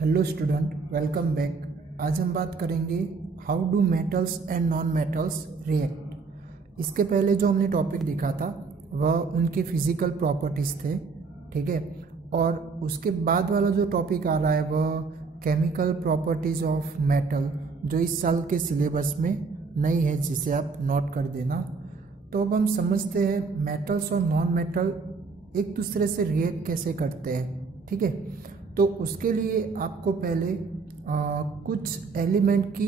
Hello student, welcome back. आज हम बात करेंगे how do metals and non metals react. इसके पहले जो हमने टॉपिक देखा था वह उनके फिजिकल प्रॉपर्टीज़ थे, ठीक है। और उसके बाद वाला जो टॉपिक आ रहा है वह केमिकल प्रॉपर्टीज़ ऑफ मेटल, जो इस साल के सिलेबस में नहीं है, जिसे आप नोट कर देना। तो अब हम समझते हैं मेटल्स और नॉन मेटल एक दूसरे से रिएक्ट कैसे करते हैं, ठीक है। तो उसके लिए आपको पहले कुछ एलिमेंट की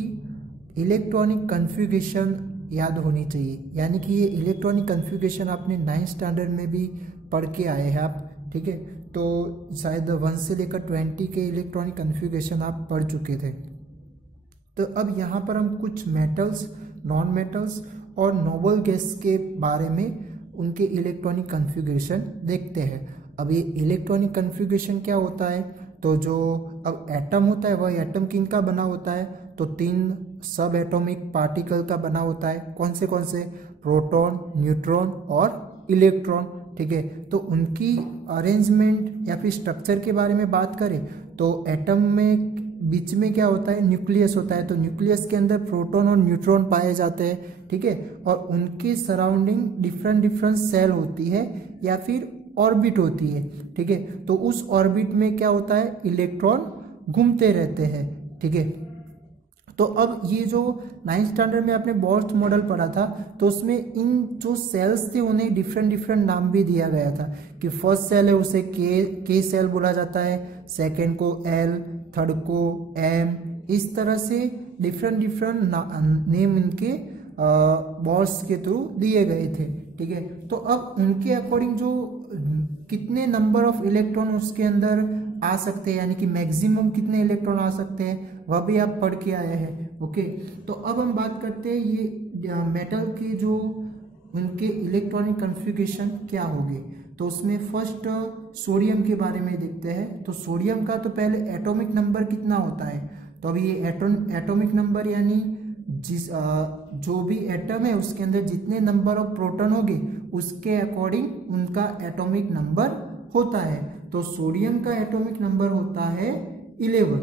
इलेक्ट्रॉनिक कन्फिगरेशन याद होनी चाहिए, यानी कि ये इलेक्ट्रॉनिक कन्फिगरेशन आपने 9th स्टैंडर्ड में भी पढ़ के आए हैं आप, ठीक है। तो शायद 1 से लेकर 20 के इलेक्ट्रॉनिक कन्फिगरेशन आप पढ़ चुके थे। तो अब यहाँ पर हम कुछ मेटल्स, नॉन मेटल्स और नोबल गैस के बारे में उनके इलेक्ट्रॉनिक कन्फिगरेशन देखते हैं। अब ये इलेक्ट्रॉनिक कन्फिगरेशन क्या होता है, तो जो अब एटम होता है वह एटम किन का बना होता है, तो 3 सब एटॉमिक पार्टिकल का बना होता है। कौन से प्रोटॉन, न्यूट्रॉन और इलेक्ट्रॉन, ठीक है। तो उनकी अरेंजमेंट या फिर स्ट्रक्चर के बारे में बात करें तो एटम में बीच में क्या होता है, न्यूक्लियस होता है। तो न्यूक्लियस के अंदर प्रोटॉन और न्यूट्रॉन पाए जाते हैं, ठीक है। और उनके सराउंडिंग डिफरेंट सेल होती है या फिर ऑर्बिट होती है, ठीक है। तो उस ऑर्बिट में क्या होता है, इलेक्ट्रॉन घूमते रहते हैं, ठीक है। तो अब ये जो 9th स्टैंडर्ड में आपने बोर्स मॉडल पढ़ा था, तो उसमें इन जो सेल्स थे उन्हें डिफरेंट नाम भी दिया गया था कि फर्स्ट सेल है उसे के सेल बोला जाता है, सेकंड को एल, थर्ड को एम, इस तरह से डिफरेंट नेम इनके बोर्स के थ्रू दिए गए थे, ठीक है। तो अब उनके अकॉर्डिंग जो कितने नंबर ऑफ इलेक्ट्रॉन उसके अंदर आ सकते हैं, यानी कि मैक्सिमम कितने इलेक्ट्रॉन आ सकते हैं, वह भी आप पढ़ के आए हैं, ओके। तो अब हम बात करते हैं ये मेटल के जो उनके इलेक्ट्रॉनिक कन्फिगरेशन क्या होगी। तो उसमें फर्स्ट सोडियम के बारे में देखते हैं। तो सोडियम का तो पहले एटॉमिक नंबर कितना होता है, तो अभी ये एटॉमिक नंबर यानी जिस जो भी एटम है उसके अंदर जितने नंबर ऑफ प्रोटॉन होंगे उसके अकॉर्डिंग उनका एटॉमिक नंबर होता है। तो सोडियम का एटॉमिक नंबर होता है 11,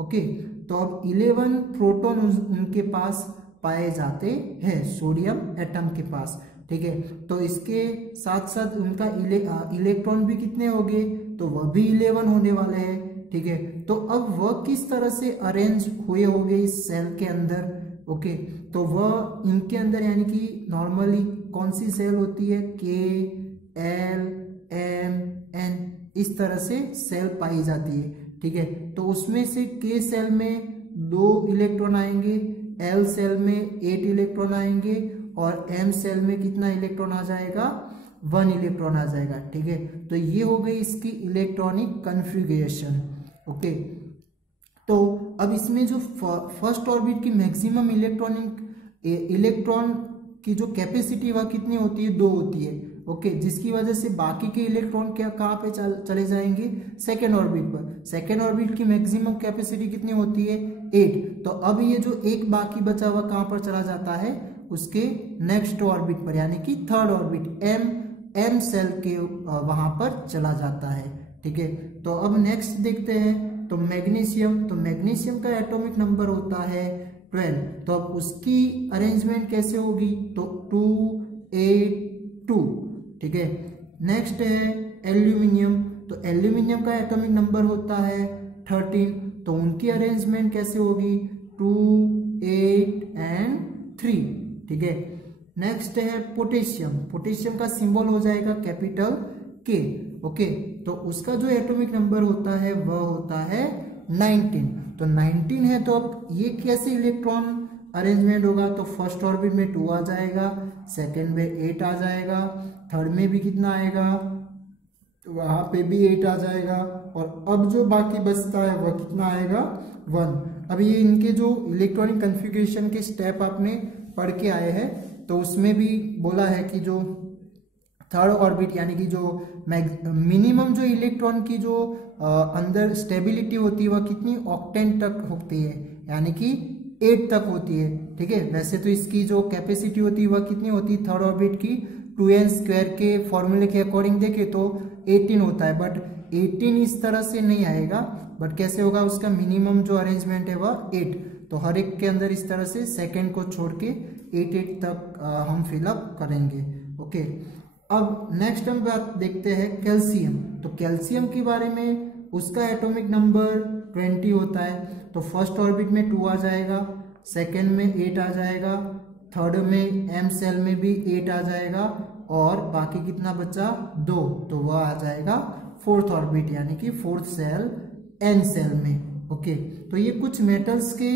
ओके। तो अब 11 प्रोटॉन उनके पास पाए जाते हैं सोडियम एटम के पास, ठीक है। तो इसके साथ साथ उनका इलेक्ट्रॉन भी कितने होंगे, तो वह भी 11 होने वाले हैं, ठीक है। तो अब वह किस तरह से अरेंज हुए होंगे इस सेल के अंदर, ओके। तो वह इनके अंदर यानी कि नॉर्मली कौन सी सेल होती है, के, एल, एम, एन, इस तरह से सेल पाई जाती है, ठीक है। तो उसमें से के सेल में 2 इलेक्ट्रॉन आएंगे, एल सेल में 8 इलेक्ट्रॉन आएंगे और एम सेल में कितना इलेक्ट्रॉन आ जाएगा, 1 इलेक्ट्रॉन आ जाएगा, ठीक है। तो ये हो गई इसकी इलेक्ट्रॉनिक कन्फिगरेशन, ओके। तो अब इसमें जो फर्स्ट ऑर्बिट की मैक्सिमम इलेक्ट्रॉन की जो कैपेसिटी वह कितनी होती है, 2 होती है, ओके। जिसकी वजह से बाकी के इलेक्ट्रॉन क्या कहाँ पे चले जाएंगे, सेकेंड ऑर्बिट पर। सेकेंड ऑर्बिट की मैक्सिमम कैपेसिटी कितनी होती है, 8। तो अब ये जो एक बाकी बचा हुआ कहाँ पर चला जाता है, उसके नेक्स्ट ऑर्बिट पर, यानी कि थर्ड ऑर्बिट एम सेल के वहां पर चला जाता है, ठीक है। तो अब नेक्स्ट देखते हैं तो मैग्नीशियम का एटॉमिक नंबर होता है 12। तो अब उसकी अरेंजमेंट कैसे होगी, तो 2, 8, 2, ठीक है। नेक्स्ट है एल्यूमिनियम। तो एल्यूमिनियम का एटॉमिक नंबर होता है 13। तो उनकी अरेंजमेंट कैसे होगी, 2, 8 एंड 3, ठीक है। नेक्स्ट है पोटेशियम का सिंबल हो जाएगा कैपिटल के, ओके। तो उसका जो एटॉमिक नंबर होता है वह होता है 19। तो 19 है, तो अब ये कैसे इलेक्ट्रॉन अरेंजमेंट होगा, तो फर्स्ट ऑर्बिट में 2 आ जाएगा, सेकंड में 8 आ जाएगा, थर्ड में भी कितना आएगा, तो वहां पे भी 8 आ जाएगा, और अब जो बाकी बचता है वह कितना आएगा, 1। अब ये इनके जो इलेक्ट्रॉनिक कन्फिगरेशन के स्टेप आपने पढ़ के आए हैं, तो उसमें भी बोला है कि जो थर्ड ऑर्बिट यानी कि जो मिनिमम जो इलेक्ट्रॉन की जो अंदर स्टेबिलिटी होती है वह कितनी ऑक्टेन तक होती है, यानी कि 8 तक होती है, ठीक है। वैसे तो इसकी जो कैपेसिटी होती है वह कितनी होती है थर्ड ऑर्बिट की, 2n² के फॉर्मूले के अकॉर्डिंग देखे तो 18 होता है, बट 18 इस तरह से नहीं आएगा, बट कैसे होगा, उसका मिनिमम जो अरेंजमेंट है वह 8, तो हर एक के अंदर इस तरह से सेकेंड को छोड़ के 8 तक हम फिलअप करेंगे। ओके, अब नेक्स्ट हम बात देखते हैं कैल्शियम। तो कैल्शियम के बारे में, उसका एटॉमिक नंबर 20 होता है। तो फर्स्ट ऑर्बिट में 2 आ जाएगा, सेकेंड में 8 आ जाएगा, थर्ड में एम सेल में भी 8 आ जाएगा, और बाकी कितना बचा, 2, तो वह आ जाएगा फोर्थ ऑर्बिट यानी कि फोर्थ सेल एन सेल में। ओके, तो ये कुछ मेटल्स के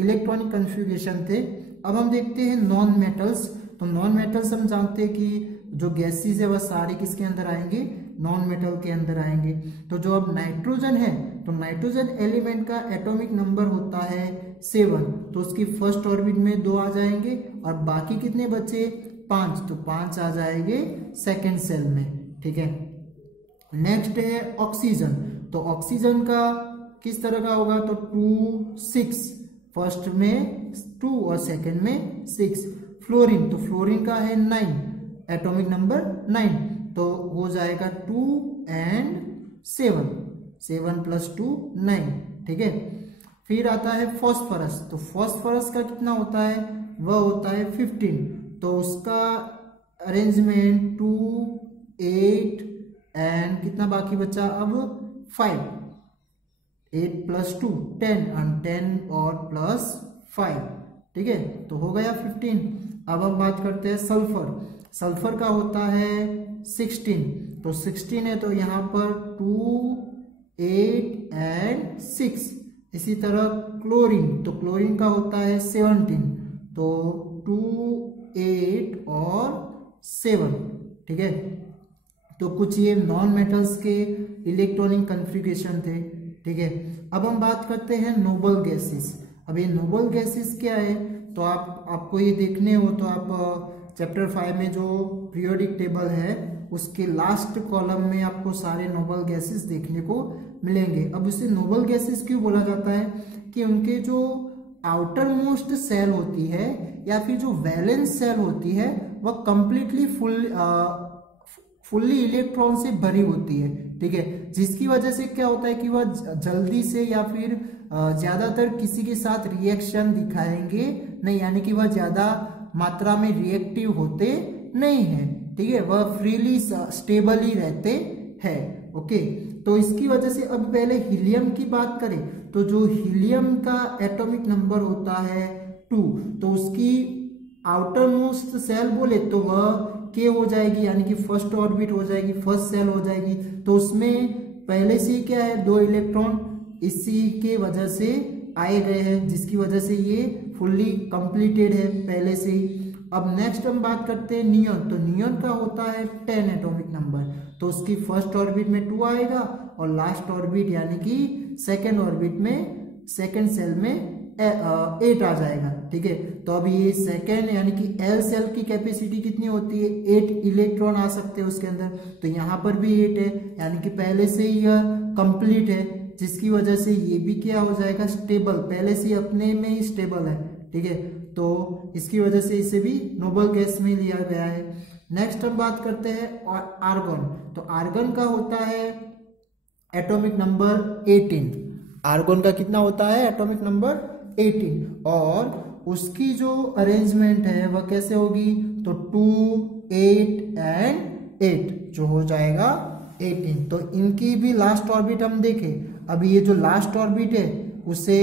इलेक्ट्रॉनिक कन्फिग्रेशन थे। अब हम देखते हैं नॉन मेटल्स। तो नॉन मेटल्स हम जानते हैं कि जो गैसेस है वह सारी किसके अंदर आएंगे, नॉन मेटल के अंदर आएंगे। तो जो अब नाइट्रोजन है, तो नाइट्रोजन एलिमेंट का एटॉमिक नंबर होता है 7, तो उसकी फर्स्ट ऑर्बिट में 2 आ जाएंगे, और बाकी कितने बचे, 5, तो 5 आ जाएंगे सेकेंड सेल में। ठीक है, नेक्स्ट है ऑक्सीजन। तो ऑक्सीजन का किस तरह का होगा, तो 2, 6, फर्स्ट में 2 और सेकेंड में 6। फ्लोरीन, तो फ्लोरीन का है 9, एटॉमिक नंबर 9, तो हो जाएगा 2 एंड 7, 7 + 2 9। ठीक है, फिर आता है फॉस्फोरस। तो फॉस्फोरस का कितना होता है, वह होता है 15, तो उसका अरेंजमेंट 2, 8 एंड कितना बाकी बचा अब 5, 8 + 2 10 और 10 और +5। ठीक है, तो हो गया 15। अब हम बात करते हैं सल्फर। सल्फर का होता है 16, तो 16 है तो यहाँ पर 2, 8 एंड 6। इसी तरह क्लोरीन, तो क्लोरीन का होता है 17, तो 2, 8 और 7। ठीक है, तो कुछ ये नॉन मेटल्स के इलेक्ट्रॉनिक कन्फिग्रेशन थे। ठीक है, अब हम बात करते हैं नोबल गैसेस। अब ये नोबल गैसेस क्या है, तो आपको ये देखने हो तो आप चैप्टर 5 में जो पीरियोडिक टेबल है उसके लास्ट कॉलम में आपको सारे नोबल गैसेस देखने को मिलेंगे। अब उसे नोबल गैसेस क्यों बोला जाता है, कि उनके जो आउटर मोस्ट सेल होती है या फिर जो वैलेंस सेल होती है वह कंप्लीटली फुल्ली इलेक्ट्रॉन से भरी होती है। ठीक है, जिसकी वजह से क्या होता है कि वह जल्दी से या फिर ज्यादातर किसी के साथ रिएक्शन दिखाएंगे नहीं, यानी कि वह ज्यादा मात्रा में रिएक्टिव होते नहीं है। ठीक है, वह फ्रीली स्टेबल ही रहते हैं। ओके, तो इसकी वजह से अब पहले हीलियम की बात करें, तो जो हीलियम का एटॉमिक नंबर होता है 2, तो उसकी आउटर मोस्ट सेल बोले तो वह के हो जाएगी, यानी कि फर्स्ट ऑर्बिट हो जाएगी, फर्स्ट सेल हो जाएगी। तो उसमें पहले से क्या है, 2 इलेक्ट्रॉन इसी के वजह से आए गए हैं, जिसकी वजह से ये फुल्ली कंप्लीटेड है पहले से ही। अब नेक्स्ट हम बात करते हैं नियॉन। तो नियॉन का होता है 10 एटॉमिक नंबर, तो उसकी फर्स्ट ऑर्बिट में 2 आएगा, और लास्ट ऑर्बिट यानी कि सेकेंड ऑर्बिट में सेकेंड सेल में 8 आ जाएगा। ठीक है, तो अब ये सेकेंड यानी कि एल सेल की कैपेसिटी कितनी होती है, 8 इलेक्ट्रॉन आ सकते हैं उसके अंदर, तो यहाँ पर भी 8 है, यानी कि पहले से ही यह कंप्लीट है, जिसकी वजह से ये भी क्या हो जाएगा, स्टेबल, पहले से अपने में ही स्टेबल है। ठीक है, तो इसकी वजह से इसे भी नोबल गैस में लिया गया है। नेक्स्ट हम बात करते हैं आर्गन। तो आर्गन का होता है एटॉमिक नंबर 18। आर्गन का कितना होता है, एटॉमिक नंबर 18, और उसकी जो अरेंजमेंट है वह कैसे होगी, तो 2, 8 एंड 8, जो हो जाएगा 18। तो इनकी भी लास्ट ऑर्बिट हम देखें। अभी ये जो लास्ट ऑर्बिट है उसे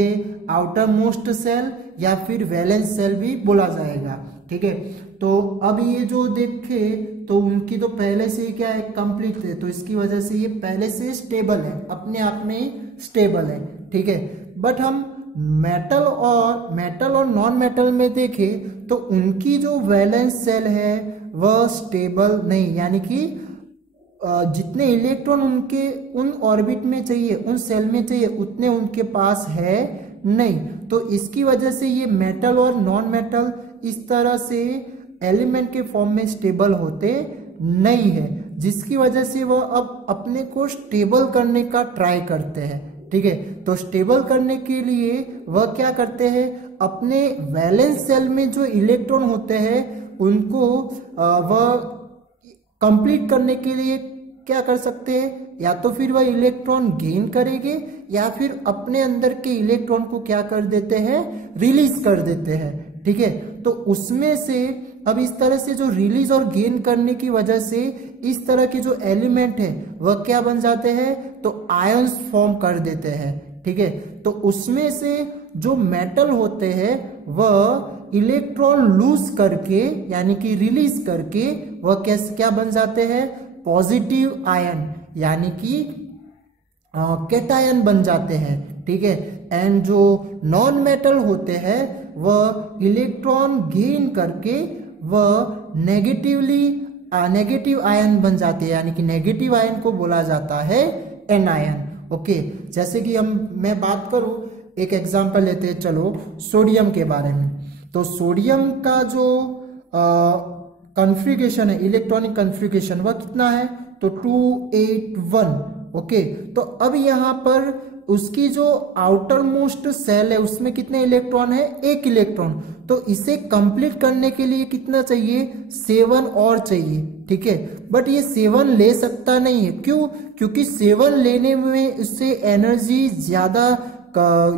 आउटर मोस्ट सेल या फिर वैलेंस सेल भी बोला जाएगा। ठीक है, तो अब ये जो देखे तो उनकी तो पहले से ही क्या है, कंप्लीट है, तो इसकी वजह से ये पहले से स्टेबल है, अपने आप में ही स्टेबल है। ठीक है, बट हम मेटल और नॉन मेटल में देखें तो उनकी जो वैलेंस सेल है वह स्टेबल नहीं, यानी कि जितने इलेक्ट्रॉन उनके उन ऑर्बिट में चाहिए, उन सेल में चाहिए, उतने उनके पास है नहीं। तो इसकी वजह से ये मेटल और नॉन मेटल इस तरह से एलिमेंट के फॉर्म में स्टेबल होते नहीं है, जिसकी वजह से वह अब अपने को स्टेबल करने का ट्राई करते हैं। ठीक है, तो स्टेबल करने के लिए वह क्या करते हैं, अपने वैलेंस सेल में जो इलेक्ट्रॉन होते हैं उनको वह कंप्लीट करने के लिए क्या कर सकते हैं, या तो फिर वह इलेक्ट्रॉन गेन करेंगे या फिर अपने अंदर के इलेक्ट्रॉन को क्या कर देते हैं, रिलीज कर देते हैं। ठीक है, तो उसमें से अब इस तरह से जो रिलीज और गेन करने की वजह से इस तरह के जो एलिमेंट है वह क्या बन जाते हैं, तो आयंस फॉर्म कर देते हैं। ठीक है, तो उसमें से जो मेटल होते हैं वह इलेक्ट्रॉन लूज करके यानी कि रिलीज करके वह कैसे क्या बन जाते हैं, पॉजिटिव आयन यानी कि कैटायन बन जाते हैं। ठीक है, एंड जो नॉन मेटल होते हैं वह इलेक्ट्रॉन गेन करके वह नेगेटिव आयन बन जाते हैं, यानी कि नेगेटिव आयन को बोला जाता है एनायन। ओके, जैसे कि मैं बात करूं, एक एग्जांपल लेते हैं, चलो सोडियम के बारे में। तो सोडियम का जो कॉन्फ़िगरेशन है, इलेक्ट्रॉनिक कॉन्फ़िगरेशन, वह कितना है, तो 281। ओके, तो अब यहाँ पर उसकी जो आउटर मोस्ट सेल है उसमें कितने इलेक्ट्रॉन है, एक इलेक्ट्रॉन। तो इसे कंप्लीट करने के लिए कितना चाहिए, 7 और चाहिए। ठीक है, बट ये 7 ले सकता नहीं है, क्यों, क्योंकि 7 लेने में उससे एनर्जी ज्यादा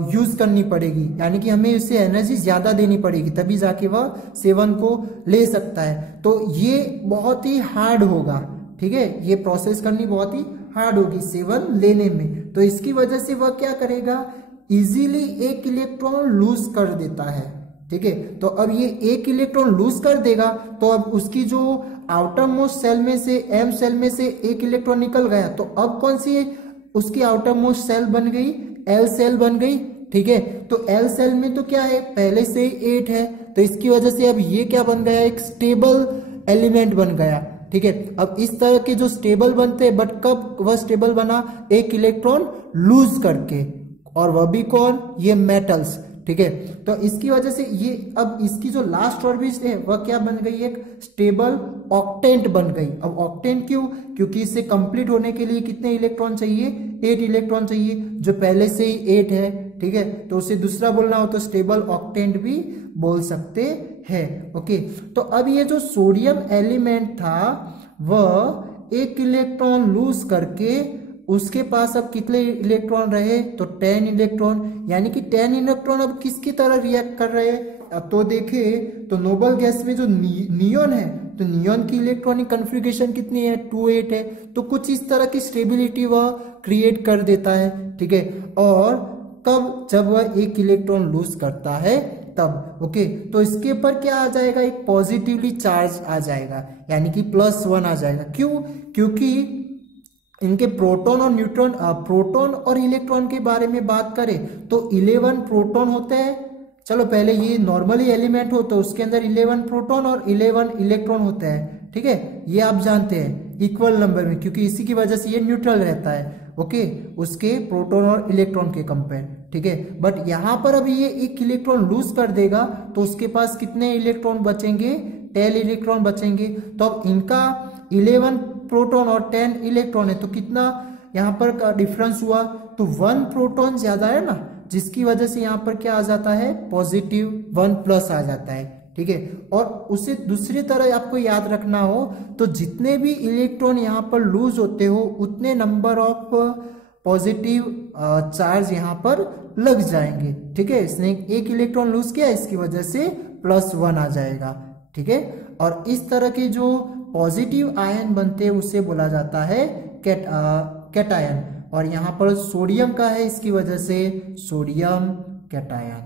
यूज करनी पड़ेगी, यानी कि हमें उससे एनर्जी ज्यादा देनी पड़ेगी तभी जाके वह 7 को ले सकता है। तो ये बहुत ही हार्ड होगा। ठीक है, ये प्रोसेस करनी बहुत ही हार्ड होगी 7 लेने में। तो इसकी वजह से वह क्या करेगा, इजीली एक इलेक्ट्रॉन लूज कर देता है। ठीक है, तो अब ये एक इलेक्ट्रॉन लूज कर देगा तो अब उसकी जो आउटर मोस्ट सेल में से, एम सेल में से एक इलेक्ट्रॉन निकल गया, तो अब कौन सी उसकी आउटर मोस्ट सेल बन गई, एल सेल बन गई। ठीक है, तो एल सेल में तो क्या है, पहले से 8 है, तो इसकी वजह से अब ये क्या बन गया, एक स्टेबल एलिमेंट बन गया। ठीक है, अब इस तरह के जो स्टेबल बनते हैं, बट कब वह स्टेबल बना, एक इलेक्ट्रॉन लूज करके, और वह भी कौन, ये मेटल्स। ठीक है, तो इसकी वजह से ये अब इसकी जो लास्ट ऑर्बिट है वह क्या बन गई, एक स्टेबल ऑक्टेंट बन गई। अब ऑक्टेंट क्यों, क्योंकि इसे कंप्लीट होने के लिए कितने इलेक्ट्रॉन चाहिए, 8 इलेक्ट्रॉन चाहिए, जो पहले से ही 8 है। ठीक है, तो उसे दूसरा बोलना हो तो स्टेबल ऑक्टेंट भी बोल सकते हैं। ओके, तो अब ये जो सोडियम एलिमेंट था वह एक इलेक्ट्रॉन लूज करके उसके पास अब कितने इलेक्ट्रॉन रहे, तो 10 इलेक्ट्रॉन, यानी कि 10 इलेक्ट्रॉन अब किसकी तरह रिएक्ट कर रहे हैं, तो देखे तो नोबल गैस में जो नियॉन है, तो नियॉन की इलेक्ट्रॉनिक कॉन्फ़िगरेशन कितनी है, 28 है। तो कुछ इस तरह की स्टेबिलिटी वह क्रिएट कर देता है। ठीक है, और कब, जब वह एक इलेक्ट्रॉन लूज करता है तब। ओके, तो इसके ऊपर क्या आ जाएगा, एक पॉजिटिवली चार्ज आ जाएगा, यानी कि +1 आ जाएगा। क्यों, क्योंकि इनके प्रोटॉन और न्यूट्रॉन, प्रोटॉन और इलेक्ट्रॉन के बारे में बात करें तो 11 प्रोटॉन होते हैं। चलो पहले ये नॉर्मली एलिमेंट हो तो उसके अंदर 11 प्रोटॉन और 11 इलेक्ट्रॉन होते हैं। ठीक है, ये आप जानते हैं इक्वल नंबर में, क्योंकि इसी की वजह से ये न्यूट्रल रहता है। ओके, उसके प्रोटॉन और इलेक्ट्रॉन के कंपेयर। ठीक है, बट यहाँ पर अभी ये एक इलेक्ट्रॉन लूज कर देगा तो उसके पास कितने इलेक्ट्रॉन बचेंगे, 10 इलेक्ट्रॉन बचेंगे। तो अब इनका 11 प्रोटॉन और 10 इलेक्ट्रॉन है, तो कितना यहाँ पर डिफरेंस हुआ, तो 1 प्रोटॉन ज्यादा है ना, जिसकी वजह से यहाँ पर क्या आ जाता है, पॉजिटिव 1+ आ जाता है। ठीक है, और उसे दूसरी तरह आपको याद रखना हो तो जितने भी इलेक्ट्रॉन यहाँ पर लूज होते हो उतने नंबर ऑफ पॉजिटिव चार्ज यहाँ पर लग जाएंगे। ठीक है, इसने एक इलेक्ट्रॉन लूज किया, इसकी वजह से +1 आ जाएगा। ठीक है, और इस तरह के जो पॉजिटिव आयन बनते हैं उसे बोला जाता है कैटायन, और यहाँ पर सोडियम का है, इसकी वजह से सोडियम कैटायन।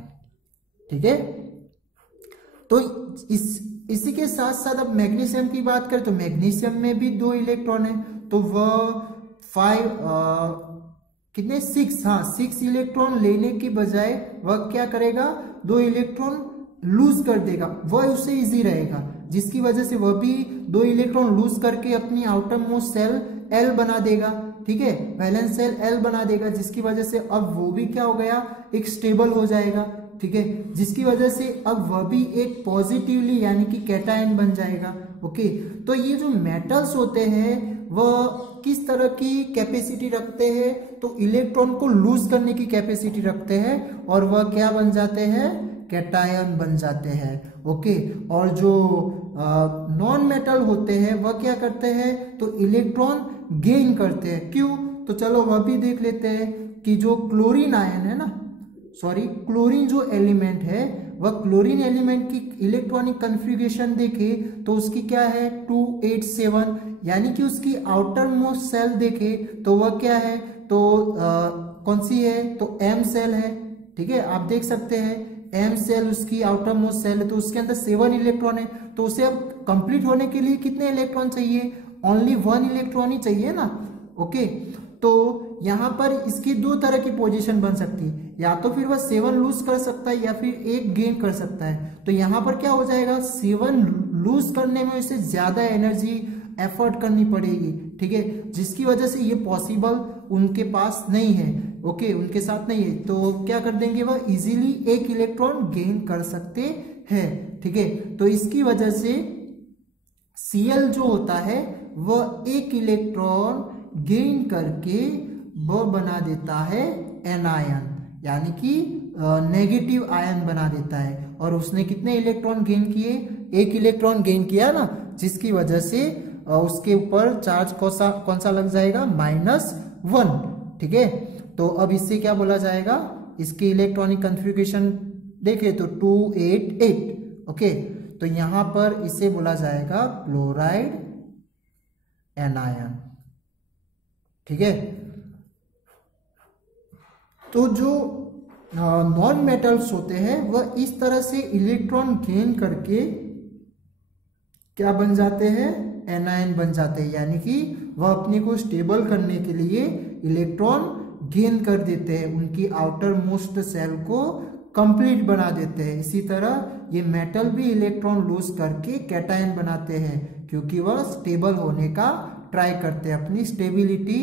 ठीक है, तो इसी के साथ साथ अब मैग्नीशियम की बात करें तो मैग्नीशियम में भी 2 इलेक्ट्रॉन है, तो वह 6 इलेक्ट्रॉन लेने की बजाय वह क्या करेगा, 2 इलेक्ट्रॉन लूज कर देगा, वह उससे इजी रहेगा, जिसकी वजह से वह भी 2 इलेक्ट्रॉन लूज करके अपनी आउटर मोस्ट सेल एल बना देगा। ठीक है, वैलेंस सेल एल बना देगा, जिसकी वजह से अब वो भी क्या हो गया, एक स्टेबल हो जाएगा। ठीक है, जिसकी वजह से अब वह भी एक पॉजिटिवली यानी कि कैटायन बन जाएगा। ओके, तो ये जो मेटल्स होते हैं वह किस तरह की कैपेसिटी रखते हैं, तो इलेक्ट्रॉन को लूज करने की कैपेसिटी रखते हैं, और वह क्या बन जाते हैं, कैटायन बन जाते हैं। ओके, और जो नॉन मेटल होते हैं वह क्या करते हैं, तो इलेक्ट्रॉन गेन करते हैं। क्यों? तो चलो वह भी देख लेते हैं कि जो क्लोरीन आयन है ना, सॉरी क्लोरीन जो एलिमेंट है, वह क्लोरीन एलिमेंट की इलेक्ट्रॉनिक कन्फिग्रेशन देखे तो उसकी क्या है 287, यानी कि उसकी आउटर मोस्ट सेल देखे तो वह क्या है, तो कौन सी है, तो एम सेल है। ठीक है, आप देख सकते हैं एम सेल उसकी आउटर मोस्ट सेल है, तो उसके अंदर 7 इलेक्ट्रॉन है। तो उसे अब कंप्लीट होने के लिए कितने इलेक्ट्रॉन चाहिए, ओनली 1 इलेक्ट्रॉन ही चाहिए ना। ओके, तो यहां पर इसकी दो तरह की पोजीशन बन सकती है, या तो फिर वह 7 लूज कर सकता है या फिर 1 गेन कर सकता है। तो यहां पर क्या हो जाएगा, 7 लूज करने में उसे ज्यादा एनर्जी एफर्ट करनी पड़ेगी। ठीक है, जिसकी वजह से ये पॉसिबल उनके पास नहीं है। ओके, उनके साथ नहीं है, तो क्या कर देंगे, वह इजीली 1 इलेक्ट्रॉन गेन कर सकते हैं। ठीक है, तो इसकी वजह से Cl जो होता है वह 1 इलेक्ट्रॉन गेन करके वह बना देता है एनायन, यानी कि नेगेटिव आयन बना देता है। और उसने कितने इलेक्ट्रॉन गेन किए, 1 इलेक्ट्रॉन गेन किया ना, जिसकी वजह से उसके ऊपर चार्ज कौन सा लग जाएगा, -1। ठीक है, तो अब इससे क्या बोला जाएगा, इसकी इलेक्ट्रॉनिक कन्फिग्रेशन देखे तो 288। ओके, तो यहां पर इसे बोला जाएगा क्लोराइड एनायन। ठीक है, तो जो नॉन मेटल्स होते हैं वह इस तरह से इलेक्ट्रॉन गेन करके क्या बन जाते हैं, एनायन बन जाते हैं, यानी कि वह अपने को स्टेबल करने के लिए इलेक्ट्रॉन गेन कर देते हैं, उनकी आउटर मोस्ट सेल को कंप्लीट बना देते हैं। इसी तरह ये मेटल भी इलेक्ट्रॉन लूज करके कैटायन बनाते हैं, क्योंकि वह स्टेबल होने का ट्राई करते हैं, अपनी स्टेबिलिटी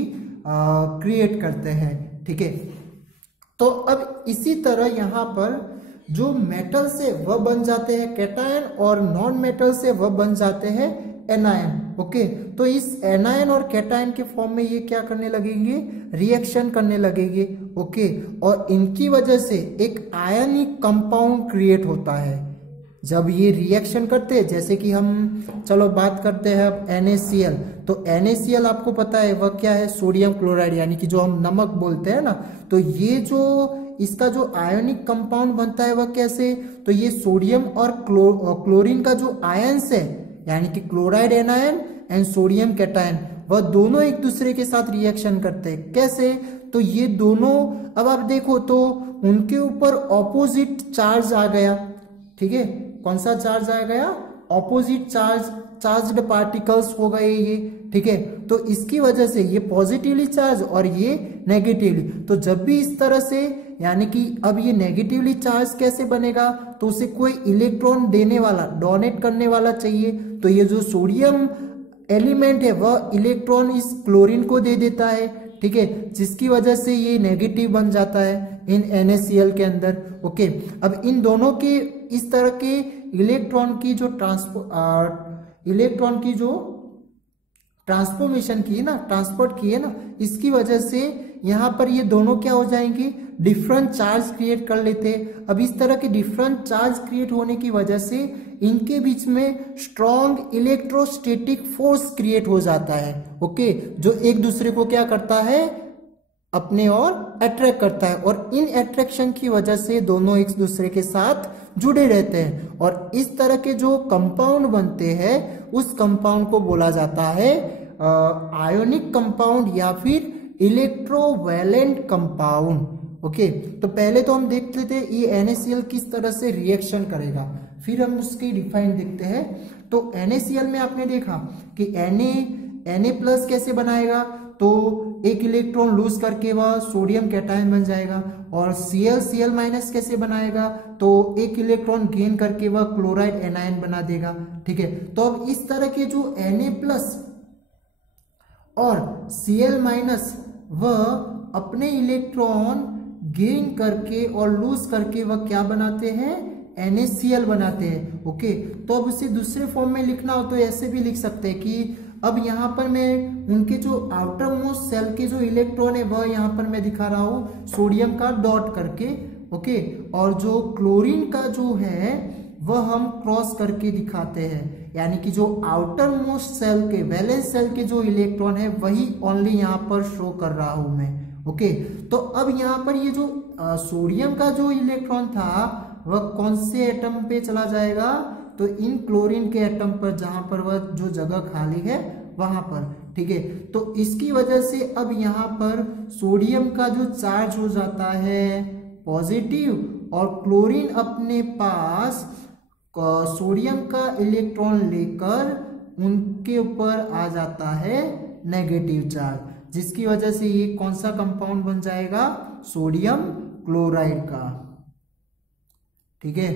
क्रिएट करते हैं। ठीक है, तो अब इसी तरह यहाँ पर जो मेटल से वह बन जाते हैं कैटायन और नॉन मेटल से वह बन जाते हैं एनायन। ओके, तो इस एनायन और कैटायन के फॉर्म में ये क्या करने लगेंगे, रिएक्शन करने लगेंगे। ओके, और इनकी वजह से एक आयनिक कंपाउंड क्रिएट होता है। जब ये रिएक्शन करते हैं, जैसे कि हम चलो बात करते हैं अब NaCl, तो NaCl आपको पता है वह क्या है, सोडियम क्लोराइड, यानी कि जो हम नमक बोलते हैं ना। तो ये जो इसका जो आयनिक कंपाउंड बनता है वह कैसे, तो ये सोडियम और क्लोरीन का जो आयंस है, यानी कि chloride anion and sodium cation, वह दोनों एक दूसरे के साथ रिएक्शन करते हैं। कैसे, तो ये दोनों, अब आप देखो तो उनके ऊपर ऑपोजिट चार्ज आ गया। ठीक है, कौन सा चार्ज आ गया, ऑपोजिट चार्ज्ड पार्टिकल्स हो गए ये। ठीक है, तो इसकी वजह से ये पॉजिटिवली चार्ज और ये नेगेटिवली, तो जब भी इस तरह से, यानी कि अब ये नेगेटिवली चार्ज कैसे बनेगा, तो उसे कोई इलेक्ट्रॉन देने वाला, डोनेट करने वाला चाहिए। तो ये जो सोडियम एलिमेंट है वह इलेक्ट्रॉन इस क्लोरीन को दे देता है। ठीक है, जिसकी वजह से ये नेगेटिव बन जाता है इन NaCl के अंदर। ओके, अब इन दोनों के इस तरह के इलेक्ट्रॉन की जो ट्रांसफॉर्मेशन की है ना, ट्रांसपोर्ट की है ना, इसकी वजह से यहाँ पर ये दोनों क्या हो जाएंगे, डिफरेंट चार्ज क्रिएट कर लेते हैं। अब इस तरह के डिफरेंट चार्ज क्रिएट होने की वजह से इनके बीच में स्ट्रॉन्ग इलेक्ट्रोस्टैटिक फोर्स क्रिएट हो जाता है। ओके, जो एक दूसरे को क्या करता है, अपने और अट्रैक्ट करता है, और इन अट्रैक्शन की वजह से दोनों एक दूसरे के साथ जुड़े रहते हैं। और इस तरह के जो कंपाउंड बनते हैं उस कंपाउंड को बोला जाता है आयोनिक कंपाउंड या फिर इलेक्ट्रोवैलेंट कंपाउंड। ओके, तो पहले तो हम देख लेते हैं ये NaCl किस तरह से रिएक्शन करेगा, फिर हम उसकी डिफाइन देखते हैं। तो NaCl में आपने देखा कि Na+ कैसे बनाएगा, तो एक इलेक्ट्रॉन लूज करके वह सोडियम कैटायन बन जाएगा। और Cl कैसे बनाएगा, तो एक इलेक्ट्रॉन गेन करके वह क्लोराइड एनायन बना देगा। ठीक है, तो अब इस तरह के जो Na+ और Cl- वह अपने इलेक्ट्रॉन गेन करके और लूज करके वह क्या बनाते हैं, NaCl बनाते हैं। ओके, तो अब उसे दूसरे फॉर्म में लिखना हो तो ऐसे भी लिख सकते हैं कि अब यहाँ पर मैं उनके जो आउटर मोस्ट सेल के जो इलेक्ट्रॉन है वह यहाँ पर मैं दिखा रहा हूँ सोडियम का डॉट करके। ओके, और जो क्लोरीन का जो है वह हम क्रॉस करके दिखाते हैं, यानी कि जो आउटर मोस्ट सेल के वैलेंस सेल के जो इलेक्ट्रॉन है वही ओनली यहाँ पर शो कर रहा हूं मैं। ओके, तो अब यहाँ पर ये जो सोडियम का जो इलेक्ट्रॉन था वह कौन से एटम पे चला जाएगा, तो इन क्लोरीन के एटम पर, जहां पर वह जो जगह खाली है वहां पर। ठीक है, तो इसकी वजह से अब यहाँ पर सोडियम का जो चार्ज हो जाता है पॉजिटिव, और क्लोरीन अपने पास सोडियम का इलेक्ट्रॉन लेकर उनके ऊपर आ जाता है नेगेटिव चार्ज, जिसकी वजह से ये कौन सा कंपाउंड बन जाएगा, सोडियम क्लोराइड का। ठीक है,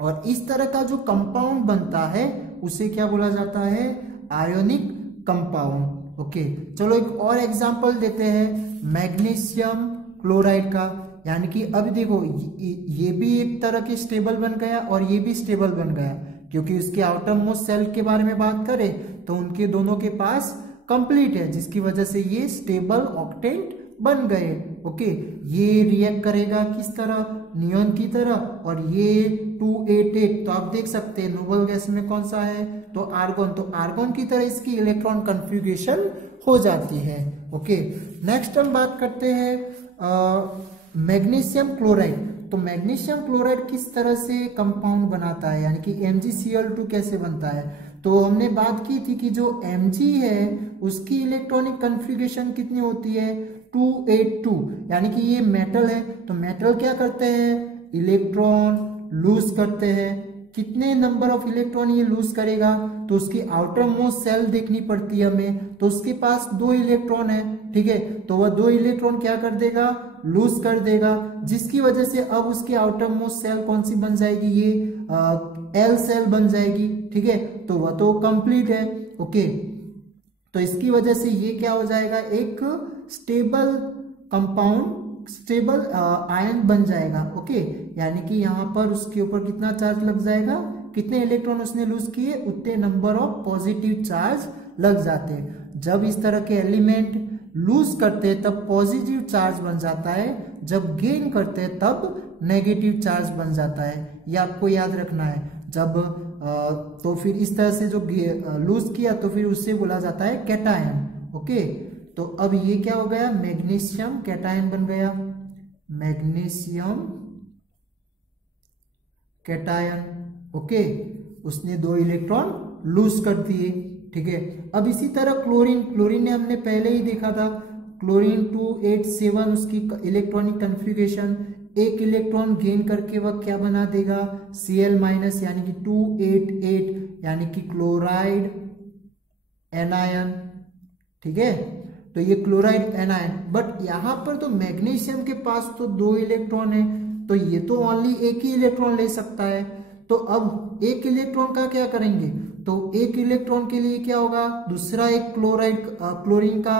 और इस तरह का जो कंपाउंड बनता है उसे क्या बोला जाता है, आयोनिक कंपाउंड। ओके, चलो एक और एग्जांपल देते हैं मैग्नीशियम क्लोराइड का। यानी कि अब देखो ये भी एक तरह के स्टेबल बन गया और ये भी स्टेबल बन गया, क्योंकि उसके आउटर मोस्ट सेल के बारे में बात करें तो उनके दोनों के पास कंप्लीट है, जिसकी वजह से ये स्टेबल ऑक्टेंट बन गए। ओके, ये रिएक्ट करेगा किस तरह, नियॉन की तरह, और ये 288, तो आप देख सकते हैं नोबल गैस में कौन सा है, तो आर्गोन, तो आर्गोन की तरह इसकी इलेक्ट्रॉन कन्फिग्रेशन हो जाती है। ओके, नेक्स्ट हम बात करते हैं मैग्नीशियम क्लोराइड। तो मैग्नीशियम क्लोराइड किस तरह से कंपाउंड बनाता है, यानी कि MgCl2 कैसे बनता है। तो हमने बात की थी कि जो Mg है उसकी इलेक्ट्रॉनिक कन्फिग्रेशन कितनी होती है, 282, यानी कि ये मेटल है, तो मेटल क्या करते हैं, इलेक्ट्रॉन लूज करते हैं। कितने नंबर ऑफ इलेक्ट्रॉन ये लूज करेगा, तो उसकी आउटर मोस्ट सेल देखनी पड़ती है हमें, तो उसके पास 2 इलेक्ट्रॉन है। ठीक है, तो वह 2 इलेक्ट्रॉन क्या कर देगा, लूज कर देगा, जिसकी वजह से अब उसकी आउटर मोस्ट सेल कौन सी बन जाएगी, ये L सेल बन जाएगी। ठीक है, तो वह तो कंप्लीट है। ओके, तो इसकी वजह से ये क्या हो जाएगा, एक स्टेबल कंपाउंड, स्टेबल आयन बन जाएगा। ओके, यानी कि यहाँ पर उसके ऊपर कितना चार्ज लग जाएगा, कितने इलेक्ट्रॉन उसने लूज किए उतने नंबर ऑफ पॉजिटिव चार्ज लग जाते हैं। जब इस तरह के एलिमेंट लूज करते हैं तब पॉजिटिव चार्ज बन जाता है, जब गेन करते हैं तब नेगेटिव चार्ज बन जाता है। ये आपको याद रखना है। जब तो फिर इस तरह से जो लूज किया तो फिर उससे बोला जाता है कैटायन। ओके, तो अब ये क्या हो गया, मैग्नीशियम कैटायन बन गया, मैग्नीशियम कैटायन। ओके, उसने 2 इलेक्ट्रॉन लूज कर दिए। ठीक है, अब इसी तरह क्लोरीन, क्लोरीन ने हमने पहले ही देखा था, क्लोरीन 287 उसकी इलेक्ट्रॉनिक कन्फिग्रेशन, एक इलेक्ट्रॉन गेन करके वह क्या बना देगा, Cl माइनस, यानी कि 288, यानी कि क्लोराइड एनायन। ठीक है, तो ये क्लोराइड एनायन, बट यहां पर तो मैग्नीशियम के पास तो 2 इलेक्ट्रॉन है, तो ये तो ओनली एक ही इलेक्ट्रॉन ले सकता है। तो अब एक इलेक्ट्रॉन का क्या करेंगे, तो एक इलेक्ट्रॉन के लिए क्या होगा, दूसरा एक क्लोरीन का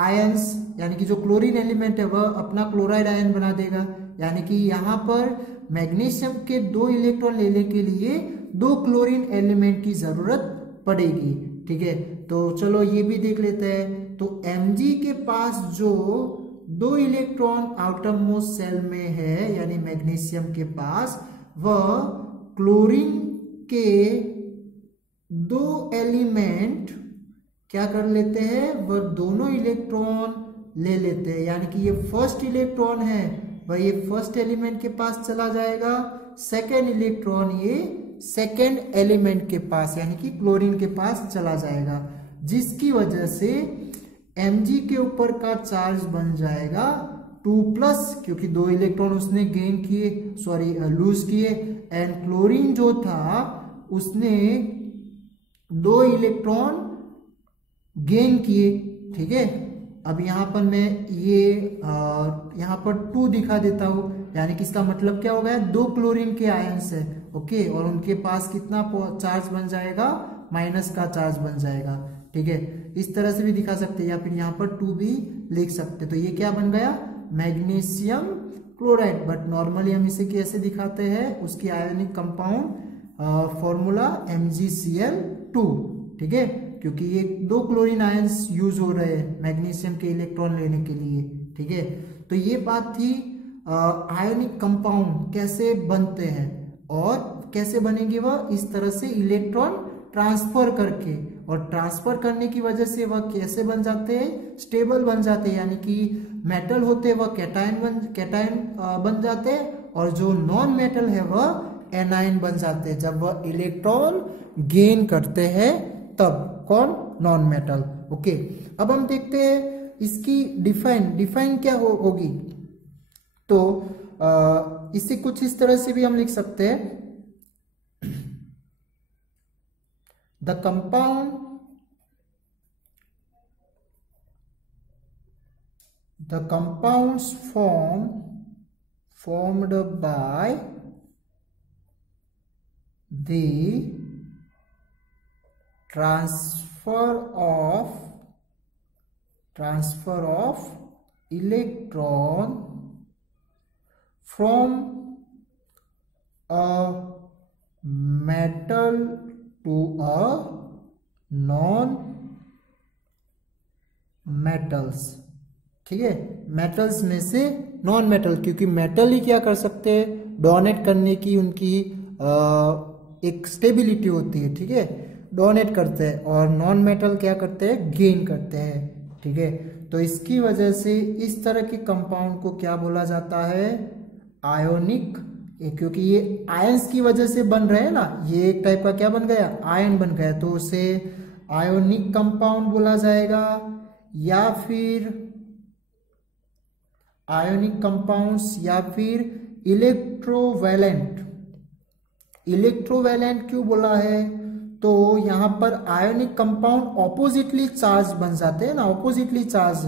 आयंस, यानी कि जो क्लोरीन एलिमेंट है वह अपना क्लोराइड आयन बना देगा। यानी कि यहाँ पर मैग्नीशियम के 2 इलेक्ट्रॉन लेने के लिए 2 क्लोरीन एलिमेंट की जरूरत पड़ेगी। ठीक है, तो चलो ये भी देख लेते हैं। तो Mg के पास जो 2 इलेक्ट्रॉन आउटर मोस्ट सेल में है, यानी मैग्नीशियम के पास, वह क्लोरीन के 2 एलिमेंट क्या कर लेते हैं, वह दोनों इलेक्ट्रॉन ले लेते हैं। यानी कि ये फर्स्ट इलेक्ट्रॉन है वह ये फर्स्ट एलिमेंट के पास चला जाएगा, सेकेंड इलेक्ट्रॉन ये सेकेंड एलिमेंट के पास, यानी कि क्लोरीन के पास चला जाएगा, जिसकी वजह से Mg के ऊपर का चार्ज बन जाएगा 2+, क्योंकि 2 इलेक्ट्रॉन उसने गेन किए, सॉरी लूज किए, एंड क्लोरीन जो था उसने 2 इलेक्ट्रॉन गेन किए। ठीक है, अब यहाँ पर मैं ये यहाँ पर 2 दिखा देता हूं, यानी कि इसका मतलब क्या हो गया, 2 क्लोरीन के आयंस है। ओके, और उनके पास कितना चार्ज बन जाएगा, माइनस का चार्ज बन जाएगा। ठीक है, इस तरह से भी दिखा सकते हैं, या फिर यहाँ पर 2 भी लिख सकते। तो ये क्या बन गया, मैग्नीशियम क्लोराइड, बट नॉर्मली हम इसे कैसे दिखाते हैं, उसकी आयोनिक कंपाउंड फॉर्मूला MgCl2। ठीक है, क्योंकि ये 2 क्लोरीन आयंस यूज हो रहे हैं मैग्नीशियम के इलेक्ट्रॉन लेने के लिए। ठीक है, तो ये बात थी आयोनिक कंपाउंड कैसे बनते हैं और कैसे बनेंगे वह, इस तरह से इलेक्ट्रॉन ट्रांसफर करके, और ट्रांसफर करने की वजह से वह कैसे बन जाते हैं, स्टेबल बन जाते हैं, यानी कि मेटल होते हैं वह कैटायन बन जाते हैं, और जो नॉन मेटल है वह एनायन बन जाते हैं जब वह इलेक्ट्रॉन गेन करते हैं तब। कौन, नॉन मेटल। ओके, अब हम देखते हैं इसकी डिफाइन क्या होगी। तो इसे कुछ इस तरह से भी हम लिख सकते हैं, the compounds formed by the transfer of electron from a metal to a non-metals। ठीक है, मेटल्स में से नॉन मेटल, क्योंकि मेटल ही क्या कर सकते हैं, डोनेट करने की उनकी एक स्टेबिलिटी होती है। ठीक है, डोनेट करते हैं, और नॉन मेटल क्या करते हैं, गेन करते हैं। ठीक है, तो इसकी वजह से इस तरह के कंपाउंड को क्या बोला जाता है, आयोनिक, क्योंकि ये आयंस की वजह से बन रहे हैं ना, ये एक टाइप का क्या बन गया, आयन बन गया, तो उसे आयोनिक कंपाउंड बोला जाएगा, या फिर आयोनिक कंपाउंड्स, या फिर इलेक्ट्रोवैलेंट क्यों बोला है, तो यहां पर आयोनिक कंपाउंड ऑपोजिटली चार्ज बन जाते हैं ना, ऑपोजिटली चार्ज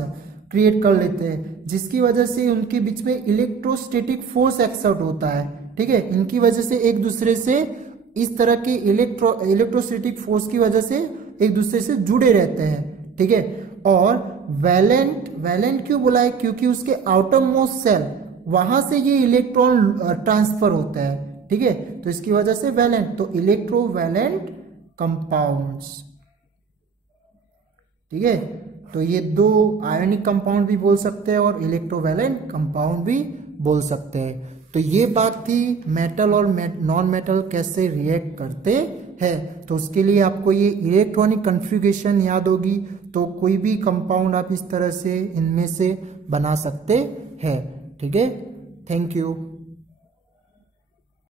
क्रिएट कर लेते हैं, जिसकी वजह से उनके बीच में इलेक्ट्रोस्टैटिक फोर्स एक्सर्ट होता है। ठीक है, इनकी वजह से एक दूसरे से इस तरह के इलेक्ट्रोस्टैटिक फोर्स की वजह से एक दूसरे से जुड़े रहते हैं। ठीक है, और वैलेंट क्यों बोला है, क्योंकि उसके आउटर मोस्ट सेल, वहां से ये इलेक्ट्रॉन ट्रांसफर होता है। ठीक है, तो इसकी वजह से वैलेंट, तो इलेक्ट्रोवैलेंट कंपाउंड्स। ठीक है, तो ये दो आयोनिक कंपाउंड भी बोल सकते हैं और इलेक्ट्रोवैलेंट कंपाउंड भी बोल सकते हैं। तो ये बात थी मेटल और नॉन मेटल कैसे रिएक्ट करते हैं। तो उसके लिए आपको ये इलेक्ट्रॉनिक कन्फिगरेशन याद होगी, तो कोई भी कंपाउंड आप इस तरह से इनमें से बना सकते हैं। ठीक है, थैंक यू।